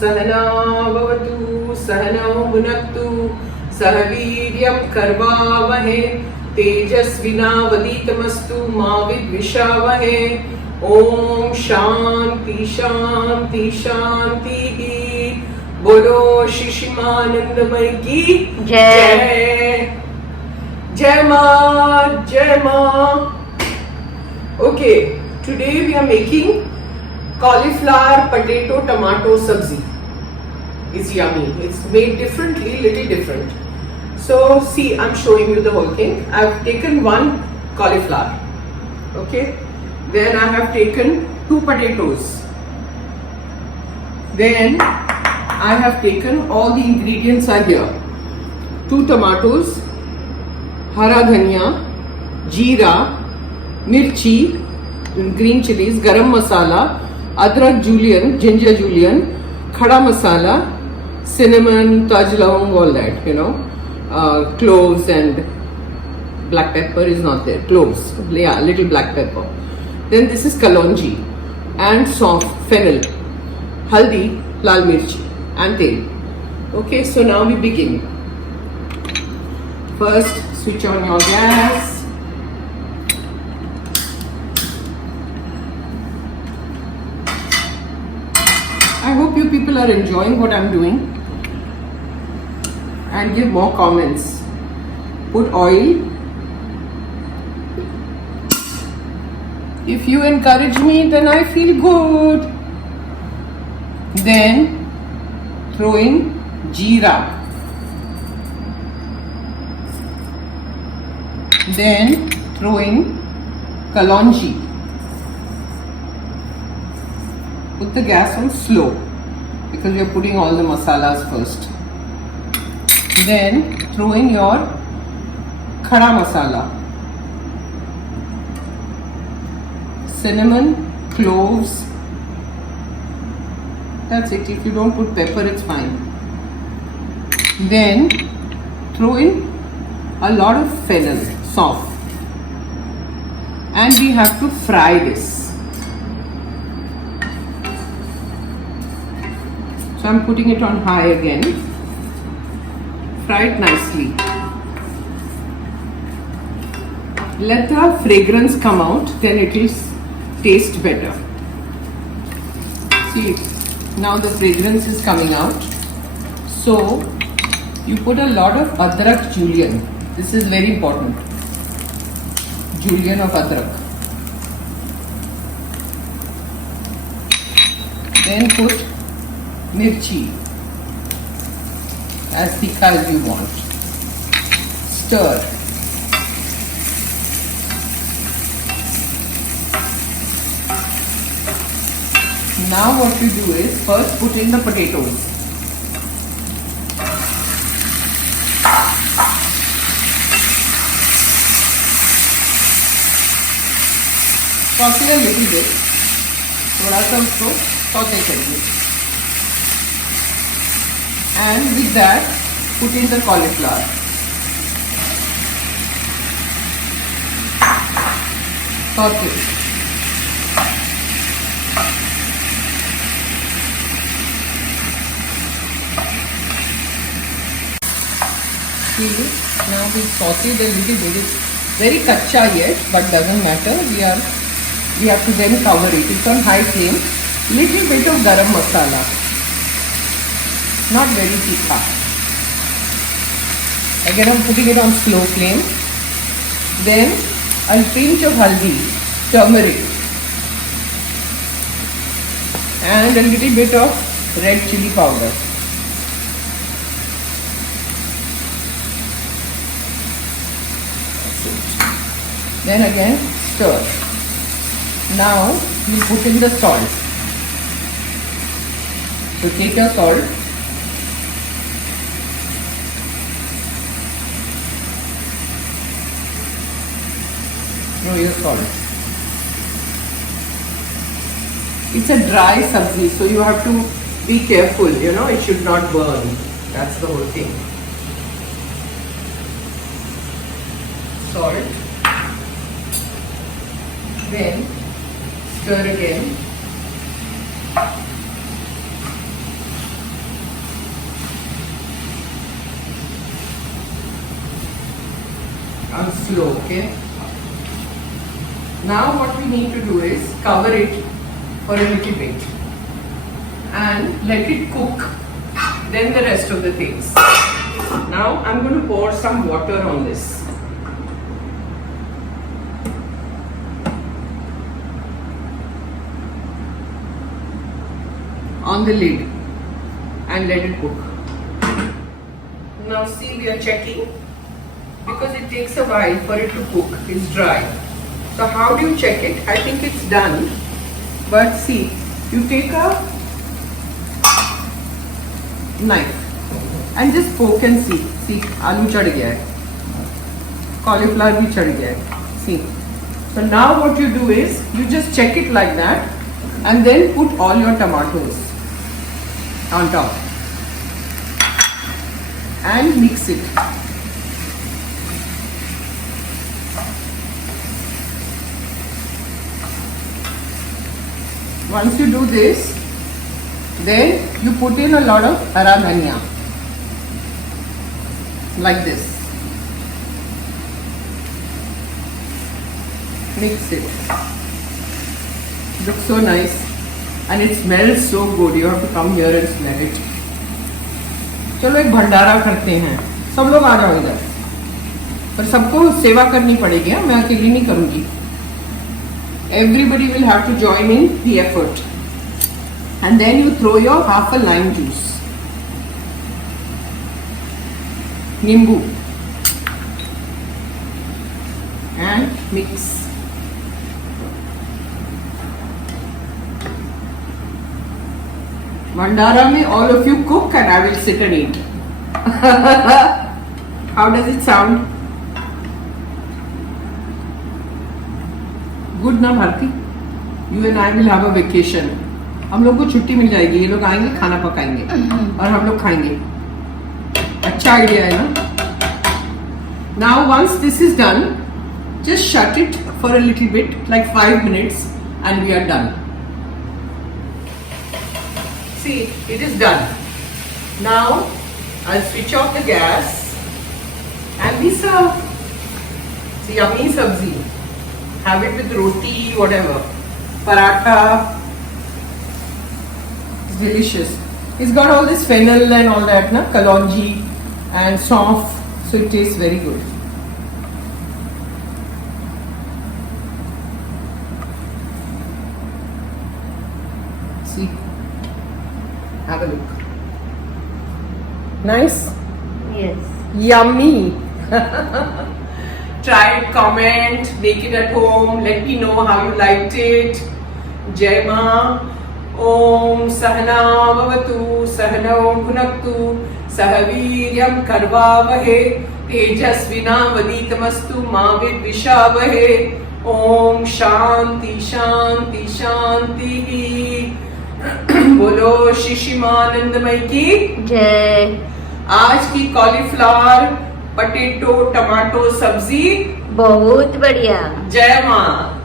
सहना भवतु सहनौ भुनक्तु सह वीर्यं कर्वावहे तेजस्विनावधीतमस्तु मा विद्विषावहे। ओम शांति शांति शांति। बोलो शिशिमानंदमय की जय। जय माँ जय माँ। Okay, today we are making cauliflower potato tomato sabzi. It's yummy. It's made differently, little different. So see, I'm showing you the whole thing. I've taken one cauliflower. Okay. Then I have taken 2 potatoes. Then I have taken all the ingredients are here. 2 tomatoes, hara dhania, jeera, mirchi, green chillies, garam masala, adrak julienne, ginger julienne, khada masala, cinnamon, taj lavang, all that, you know, cloves and black pepper is not there. Cloves, yeah, little black pepper. Then this is kalonji and soft fennel, haldi, lal mirchi and tel. Okay, so now we begin. First, switch on your gas. I hope you people are enjoying what I'm doing and give more comments. Put oil. If you encourage me, then I feel good. Then throw in jeera. Then throw in kalonji. Put the gas on slow because we are putting all the masalas first. Then throw in your khada masala, cinnamon, cloves. That's it. If you don't put pepper, it's fine. Then throw in a lot of fennel, soft, and we have to fry this. So I'm putting it on high again. Fry it nicely. Let the fragrance come out, then it will taste better. See, now the fragrance is coming out. So you put a lot of adrak julienne. This is very important. Julienne of adrak. Then put mirchi as thick as you want. Stir. Now what you do is first put in the potatoes. Saute a little bit. थोड़ा सा उसको saute करिए. And with that, put in the cauliflower. Saute. See, now we sauteed a little bit. It's very kacha yet, but doesn't matter. We have to then cover it. It's on high flame. Little bit of garam masala. Not very tikha. Again, I'm putting it on slow flame. Then a pinch of haldi, turmeric, and a little bit of red chilli powder. Then again stir. Now you put in the salt. So take your salt. Throw your salt. It's a dry sabzi, so you have to be careful, you know, it should not burn. That's the whole thing. Salt. Then stir again. on slow, okay? Now what we need to do is cover it for a little bit and let it cook, then the rest of the things. Now I'm going to pour some water on this. On the lid and let it cook. Now see, we are checking because it takes a while for it to cook. It's dry. So how do you check it? I think it's done. But see, you take a knife and just poke and see. See, aloo chad gaya hai. Cauliflower bhi chad gaya hai. See. So now what you do is, you just check it like that and then put all your tomatoes on top and mix it. Once you do this, then you put in a lot of hara dhania like this. Mix it. Looks so nice and it smells so good. You have to come here and smell it. चलो एक भंडारा करते हैं. सब लोग आ जाओ इधर. पर सबको सेवा करनी पड़ेगी. मैं अकेली नहीं करूँगी. Everybody will have to join in the effort. And then you throw your half a lime juice. Nimbu. And mix. Mandara mein all of you cook and I will sit and eat. How does it sound? Good na Bharti? You and I will have a vacation. हम लोग को छुट्टी मिल जाएगी. ये लोग आएंगे, खाना पकाएंगे और हम लोग खाएंगे. अच्छा आइडिया है ना? Now once this is done, just shut it for a little bit, like 5 minutes, and we are done. See, it is done. Now I'll switch off the gas and we serve. See, yummy sabzi. Have it with roti, whatever. Paratha. It's delicious. It's got all this fennel and all that, na? Kalonji and soft. So it tastes very good. See. Have a look. Nice? Yes. Yummy. Try it, comment, make it at home. Let me know how you liked it. Jai Ma. Om Sahana Bhavatu Sahana Bhunaktu Sahaviryam Karvavahe Tejasvina Vaditamastu Ma Vidvishavahe. Om Shanti Shanti Shanti. बोलो शिशिमानंदमय की जय. आज की cauliflower potato tomato सब्जी बहुत बढ़िया. जय माँ.